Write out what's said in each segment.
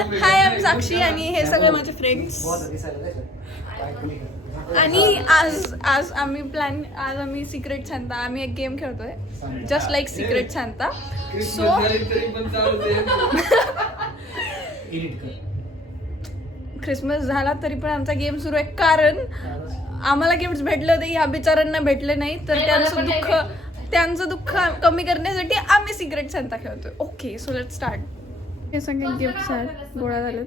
High I am साक्षी आणि हे सगळे माझे फ्रेंड्स. आणि आज आम्ही सिक्रेट सांता आम्ही एक गेम खेळतोय just like secret Santa. So Christmas झाला तरी पण आमचा गेम सुरू आहे कारण आम्हाला गिफ्ट भेटले होते ह्या बिचारांना भेटले नाही तर त्यांचं दुःख कमी करण्यासाठी आम्ही सिक्रेट सांता खेळतोय. Okay so let's start. हे सगळे गिफ्ट्स आहेत गोळा झालेत.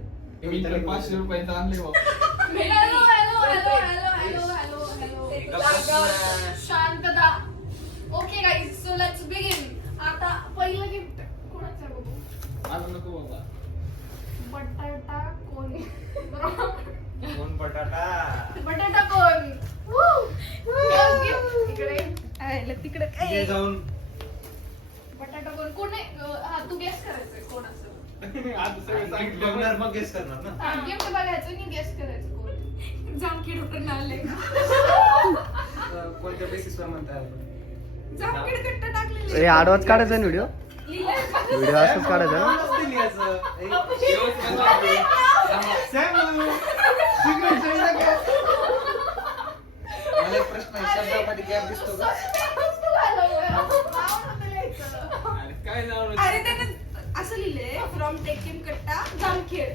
शांतता. Okay guys so let's begin. आता पहिलं गिफ्ट कोणाचं बघू. बटाटा कोण बटाटा कोण तिकडे बटाटा कोण आहे. हा तू गेस करायचंय कोण असेल. मग गेस करणार ना. गिफ्ट बघायचं आणि गेस करायचं कोण. जामखेडकडून आले. कोणत्या बेसिसवर म्हणताय आपण. जामखेड कट्टा टाकलेले. आडवाच काढायचा ना व्हिडिओ असंच काढायचा ना. मला एक प्रश्न आहे, शब्दामध्ये गॅप दिसतो का. अरे त्याने असं लिहिलंय फ्रॉम टेकिंग कट्टा जामखेड.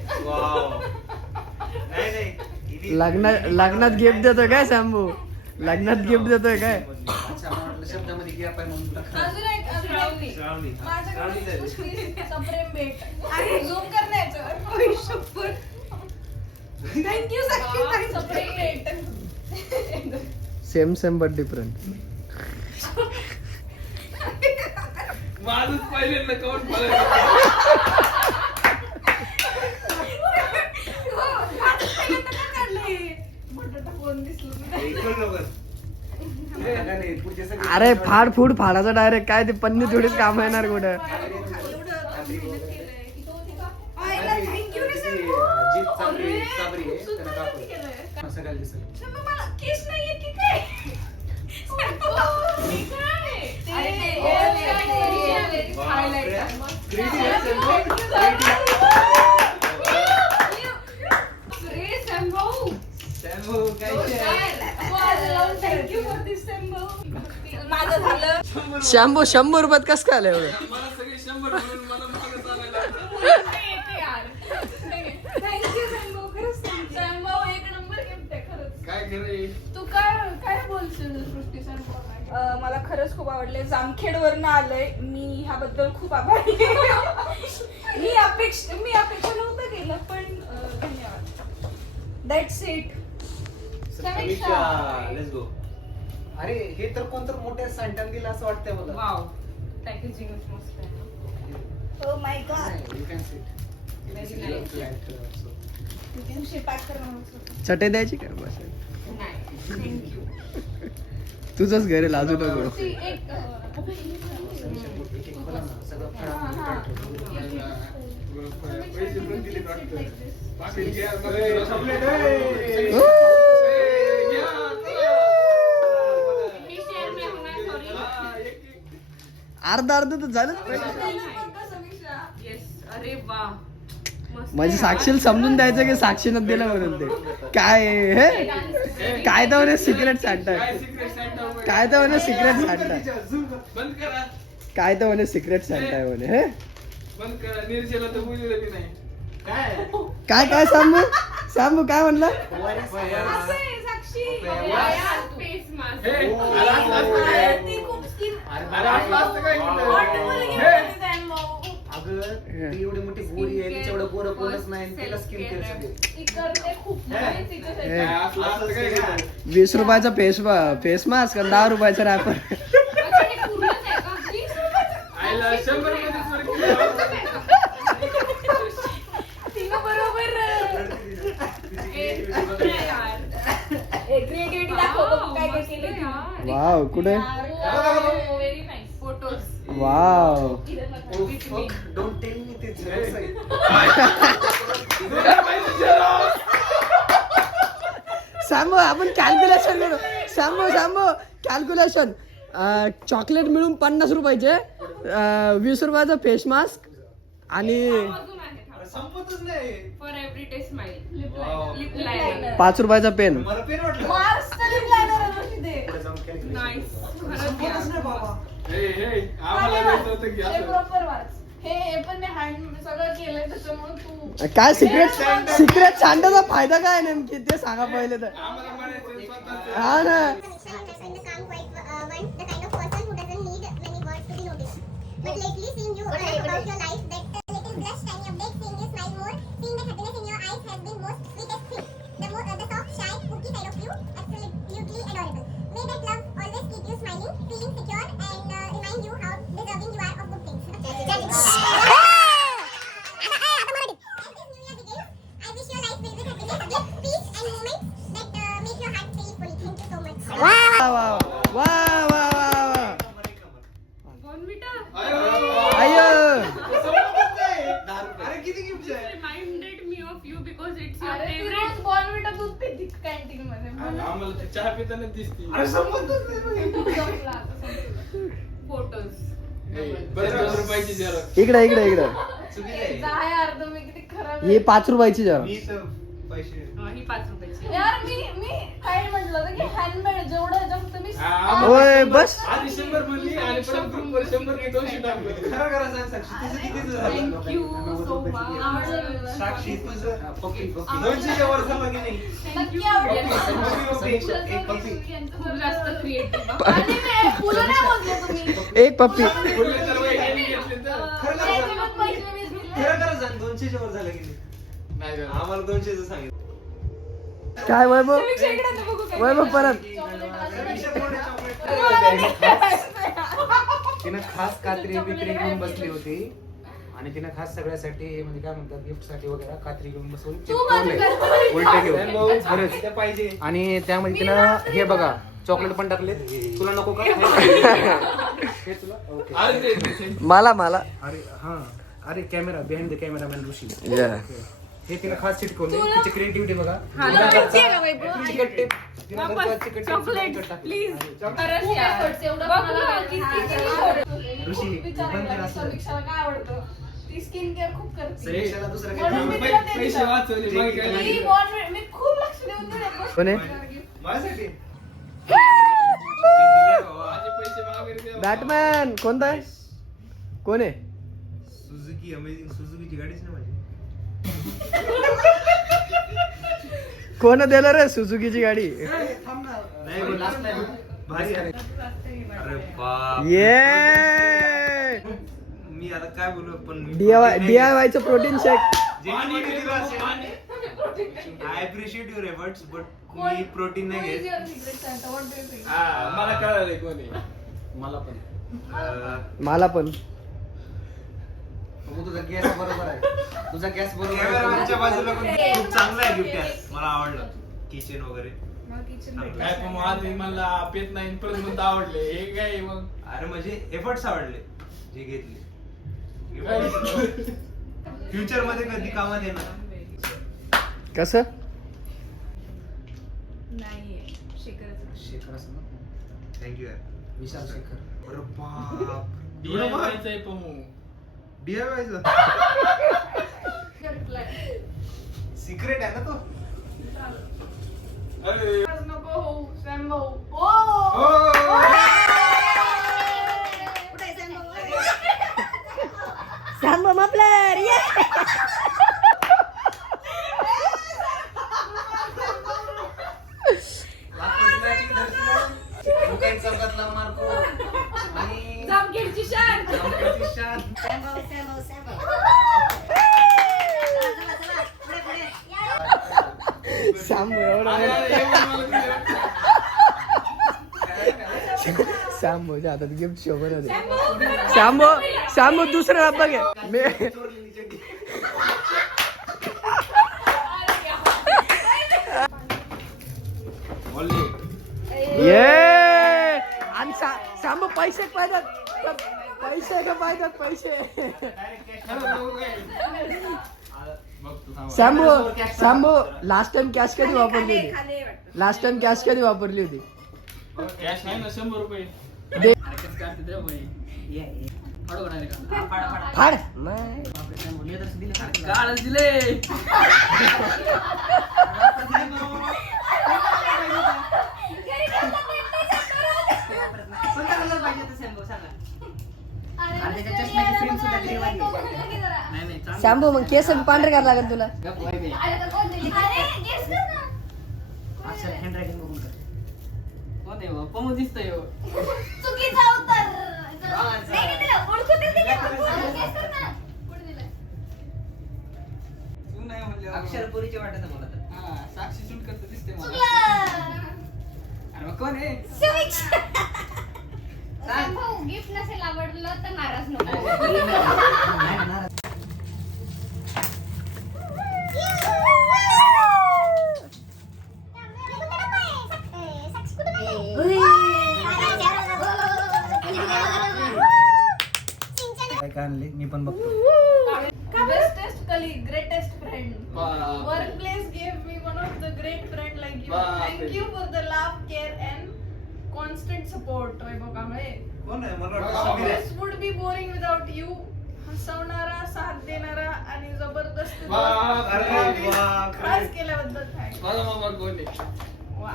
नाही लग्नात गिफ्ट देतोय काय शंभू. लग्नात गिफ्ट देतोय काय. अच्छा मला वाटलं शब्दामध्ये गॅप आहे म्हणून टाकलं. अजून एक श्रावणी. श्रावणी. माझ्याकडे सप्रेम भेट. अरे झूम करण्याचं. ओय शपथ. थँक्यू साक्षी. सप्रेम भेट. Same but different. माझंच पहिल्यांदा कौन अरे फाड फूड फाडायचं डायरेक्ट काय ते पन्नी थोडीच काम येणार कुठं. थँक्यू रे सर्व. सगळ्याला दिसेल. मला केस नाहीये की काय. माझं झालं. 100 रुपयात कसं काय आलं एवढं. मला सगळे 100 म्हणून मला मागं चालायला लागलं. थँक्यू सॅम्बो. खरंच सॅम्बो एक नंबर गिफ्ट आहे खरंच. काय खरंय. तू काय बोलशील सृष्टी सॅम्बो. मला खरंच खूप आवडले. जामखेडवरनं आलंय मी ह्याबद्दल खूप आभारी आहे. मी अपेक्षा नव्हतं केलं पण धन्यवाद. That's it. Let's go. अरे हे तर कोणतर मोठ्या सांगतान दिलं असं वाटतंय मला. वाव पॅकेजिंग मस्त आहे. Oh my God. You can sit. Pack कर. चटे द्यायची काय बस. नाही थँक्यू. तुझंच घर आहे लाजू नको. एक पैसे पण दिले वाटतं. बाकी घ्या. अर्धा तर झालं. अरे वा म्हणजे साक्षीला समजून द्यायचं की साक्षीनं दिलं म्हणून ते काय हे काय तर म्हणे सिक्रेट सांगताय. काय तर म्हणे सिक्रेट सांगताय. बंद करा. काय तर म्हणे सिक्रेट सांगताय म्हणे हे बंद करा. निर्जला तर बोलले बी नाही. काय काय सांबू काय म्हणलं. साक्षी फेस मास्क. हे, आला असतं काय? आला असतं काय इकडं? हे. अगं ती एवढी मोठी गोरी आहे तिच्याकडे गोरं कोणच नाही आणि तिला स्किन केअर खूप भारी तिच्यासाठी. हे, काय असलं असतं काय इकडं? 20 रुपयाचा फेस मास्क आणि 10 रुपयाचा रॅपर. अच्छा, हे पूर्णच आहे का? Please? आईला 100 मध्येच वर केलं. तिनं बरोबर क्रिएटिव्हिटी दाखव काय काय केलं. वाव कुठे very nice photos. Wow. Don't tell me ते झेरॉक्स आहे. सांबू आपण कॅल्क्युलेशन करू. सांबू कॅल्क्युलेशन. चॉकलेट मिळून 50 रुपयाचे 20 रुपयाचा फेस मास्क आणि संपतच नाही. For every day smile. Wow. Lip liner. 5 रुपयाचा पेन. मला पेन वाटलं. मार्सचं lip liner आहे दोषी ते. पुढे जाऊन केलं. नाईस. खरंच संपतच नाही बाबा. आम्हाला द्यायचं होतं की असं. proper marks. हे पण मी हँड सगळं केलंय त्याच्यामुळे तू काय सिक्रेट सांडायचा फायदा काय नेमकी ते सांगा पहिले तर. हा ना. But lately, seeing you write about your life, that latest blush, tiny update, seeing you smile more, seeing the happiness in your eyes has been most sweetest thing. The soft, shy, spooky side of you, absolutely adorable. May that love always keep you smiling, feeling secure, and remind you how deserving you are of good things. As this new year begins, I wish your life filled with happiness, bliss, peace, and moments that make your heart feel full. Thank you so much. वा वा वा वा वा वा. बॉर्नव्हिटा. अय्यो. अरे किती gift आहे. Reminded me of you because it's your अरे ती favorite. रोज बॉर्नव्हिटा दूध पिती कॅन्टीन मध्ये म्हणून आम्हाला ते चहा पिताना दिसते. अरे संपतच नाही. संपला आता. Photos. बरं 2 रुपयाची जरा. इकडे ए, चुकीचं आहे. जा यार तुम्ही किती खराब ही 5 रुपयाची जरा. मी तर पैसे. ही 5 रुपयाची. यार मी काय म्हटलं होतं की हँडमेड जेवढं जास्त मी ओय बस. आधी 100 म्हणली आणि परत ग्रुपवर 100 ने 200 टाकले. खरं खरं सांग साक्षी, तुझं कितीचं झालं? Thank you so much. आवडलं. साक्षी तुझं पप्पी पप्पी 200 च्या वर झालं की नाही? नक्की आवडलं. समीक्षा एक पप्पी. खूप जास्त क्रिएटिव्ह. आणि मी फुलं नाही मोजले तुम्ही. एक पप्पी. बोलले तर वैज्ञानिक घेतले तर. त्याच्यात पैसे वीस दिले. खरं खरं सांग 200 च्या वर झालं की नाही? नाही झालं. आम्हाला 200 चं सांगितलं. काय वैभव समीक्षा इकडे आता बघू काय. वैभव परत. समीक्षा कोण आहे chocolate? तुम्हाला नाही ठेवायचं. तिनं खास कात्री बित्री घेऊन बसली होती आणि तिनं खास सगळ्यासाठी म्हणजे काय म्हणतात गिफ्ट साठी वगैरे कात्री घेऊन बसवून तू माझी चिपकवलंय. उलटे घेऊन भाऊ, खरंच ते पाहिजे. आणि त्यामध्ये तिनं हे बघा चॉकलेट पण टाकले. तुला नको का हे तुला ओके. अरे ते मला अरे हा अरे camera behind the cameraman Rishi Yeah. हे तिनं खास चिटकवले. तिची क्रिएटिव्हिटी बघा. तुला माहिती आहे का वैभव? चिकट टेप तिनं घरचं चिकट टेप चॉकलेट टाकलं. प्लीज. खरंच खूप यार. efforts, एवढं बघ मला ना, माहिती किती आहे. ऋषी, खूप विचारायला बंद कर लागलं, असं. समीक्षाला काय आवडतं ती स्किन केअर खूप करते समीक्षाला दुसरं म्हणून मी काही तिला ते पैसे दिलं. वाचवले बाकी काय नाही. ती Bond- मी खूप लक्ष देऊन दिले. कोण आहे? माझ्यासाठी माझे पैसे मागे द्या. बॅटमॅन कोणता आहे? कोण आहे? सुझुकी अमेझिंग सुझुकीची गाडीच ना माझी. कोण दिलं रे सुझुकीची गाडी? नाही बोल, last time. भारी आहे. अरे बाप. ये मी आता काय बोलू पण DIY चं protein shake. I appreciate your efforts but me protein नाही Who is घेत. your secret Santa? What do you think? मला कळालंय कोणी. मला पण मला पण. बघू, तुझा गॅस बरोबर आहे. तुझा गॅस बरोबर कॅमेरामॅनच्या आहे. बाजूला पण खूप चांगलं आहे गिफ्ट आहे. मला आवडलं किचन वगैरे. मला kitchen भेटलं. काय पण आधी मला पेत नाही परत म्हणता आवडले. हे काय मग अरे म्हणजे एफर्ट्स आवडले जे घेतले. फ्युचर मध्ये कधी कामात येणार. कसं? नाहीये. शेखरचं. शेखर असं ना? थँक्यू यार. विशाल शेखर. अरे बाप. DIY चं आहे पण मग. DIY चं Reply. सिक्रेट आहे ना तो. अरे आज नको होऊ, सॅम भाऊ. ओ! सांबो मफलर ये. चौकातला मार्को आणि जामखेडची शान. जामखेडची शान. सांबो एवढा सांबोच्या हातात गिफ्ट शोभत होते. सांबो दुसरा डब्बा घे. मी चोरलेली चड्डी. बोलले. ये आणि सांबो पैसे पाहिजेत. पैसे का पाहिजेत पैसे. बघ तू थांब. सांबो लास्ट टाइम कॅश कधी वापरली होती? लास्ट टाइम कॅश कधी वापरली होती? कॅश आहे ना 100 रुपये. दे. फाड नाही. काळच दिले. शॅम्पू मग केस पांढरे करायला लागेल तुला. कोण आहे बा? पमू दिसतोय हो. चुकीचा उत्तर. नाही दिलं. ओळखूनच दिलं. Guess कर ना. पुढे दिलंय. तू नाही म्हणल्यावर. अक्षरपुरीची वाटत मला तर. हा, साक्षी शूट करत दिसते मला. चुकलं. अरे मग कोण आहे? भाऊ गिफ्ट नसेल आवडलं तर नाराज नको. काय काय आणले मी पण बघतो. Bestest colleague, greatest friend. बापरे. Workplace gave me one of the great friend like you. बापरे. Thank you for the love, care and constant support. वैभव कांबळे. कोण आहे मला This would be boring without you. हसवणारा, साथ देणारा आणि जबरदस्त बापरे. खास केल्याबद्दल thanks. माझा मामा कोण आहे? वा.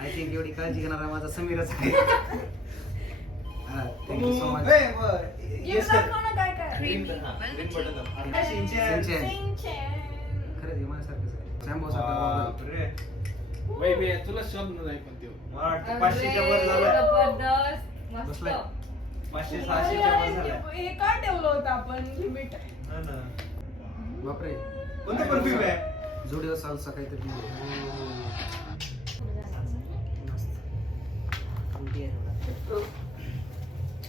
आय थिंक एवढी काळजी घेणारा माझा समीरच आहे. Thank you so much. Gift दाखव ना काय काय. सिंचन. Sinchan. खरंच हे माझ्यासारखंच आहे. शॅम्पू सारखं. वय बे, तुला शब्द नाही पण त्यो. जबरदस्त. मस्त. बसलाय. हे का ठेवलं होतं आपण लिमिट? बापरे जुडिओ सालसा काहीतरी.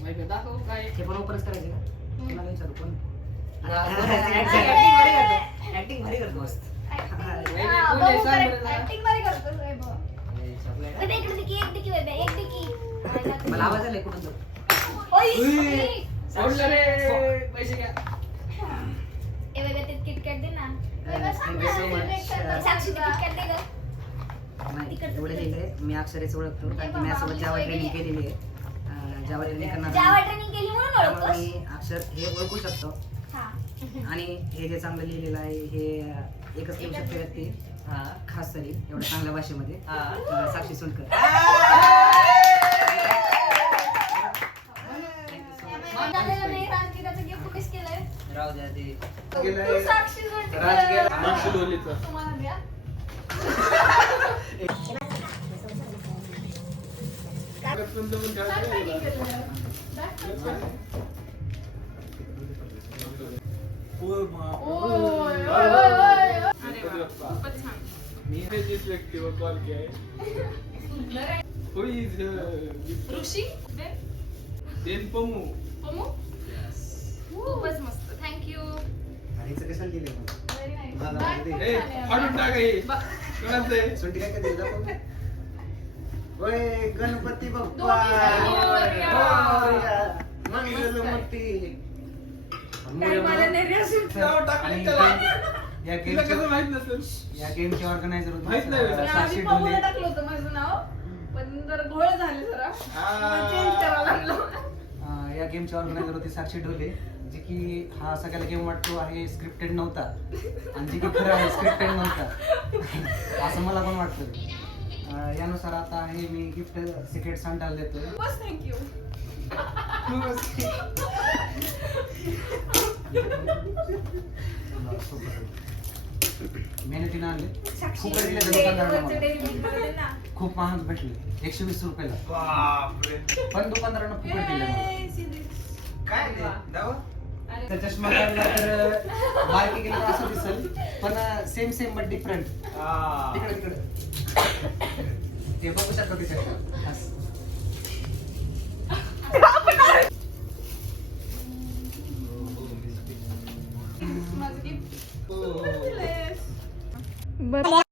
माहिती दाखव काय? हे पण ओपनच करायचे का? कोणाला विचारू कोण? ऍक्टिंग भारी करतो. मस्त. ऍक्टिंग भारी करतोस वैभव. इकडे दिकी, एक दिकी वैभव, एक दिकी. मला आवाज आलाय कुठून तो? ओय. सोडलं रे. पैसे घ्या. ए वैभव ते किटकॅट दे ना. वैभव सांग Thank you so much. ना. साक्षी किटकॅट दे गं. नाही एवढे लिहिले मी अक्षरेच ओळखतो कारण की मी यासोबत जावा ट्रेनिंग केलेली आहे. जावा ट्रेनिंग करणार जावा ट्रेनिंग केली म्हणून त्यामुळे ओळखतोस? मी अक्षर हे ओळखू शकतो. हा. आणि हे जे चांगलं लिहिलेलं आहे हे एकच लिहू शकते व्यक्ती खास तरी एवढ्या चांगल्या भाषेमध्ये साक्षी सुंडकर. झालेलं नाही, राजगिराचं gift miss केलंय. राहू द्या ते. तू साक्षी जोडते. मागची डोलीचं. तुम्हाला द्या. तुमचं पण काय काय केलं? packing केलं? दाखव. ओय, ओय, ओय, ओय. मी हे जिस व्यक्तीवर कॉल केलाय. Who is, Rishi then Pamu. Pamu खूपच मस्त. थँक्यू. आणि हिचं कशाला लिहिलंय मग? Very nice. हा, Bag ते. पण ए, छान आहे. फाडून टाका हे. कोणाचं आहे? सुंटी काय काय दिलं ओय गणपती बाप्पा दोन्ही मोरया. मंगलमूर्ती. काय मला निर्यासित. नाव टाकलं आणि त्याला. या तिला कसं गेमचे माहित नसेल? या गेमचे ऑर्गनायझर माहित नाही होते मला. साक्षी आधी पमूला ढोले. टाकलं होतं माझं नाव पण जरा घोळ झाले जरा हा. चेंज करावं लागलं. या गेमचे ऑर्गनायझर होते साक्षी ढोले जे की हा सगळ्याला गेम वाटतो आहे स्क्रिप्टेड नव्हता आणि जे की खरं आहे स्क्रिप्टेड नव्हता असं मला पण वाटतं. यानुसार आता आहे मी गिफ्ट सिक्रेट सांटायला देतोय. बस थँक्यू. मेहनतीनं आणले साक्षी खूप दिले वरचे दुकानदारांना dairy milk मध्ये ना. खूप महाग भेटले 120 रुपयाला बापरे. पण दुकानदारांना फुकट दिले मला. ए, सिरीज. काय ते? दावा? तर चष्मा काढला तर बारकी गेला तर असं दिसेल पण सेम सेम बट डिफरंट. तिकडे तिकडे ते बघू शकता तिथे असं. माझं gift. दिलेस. बरं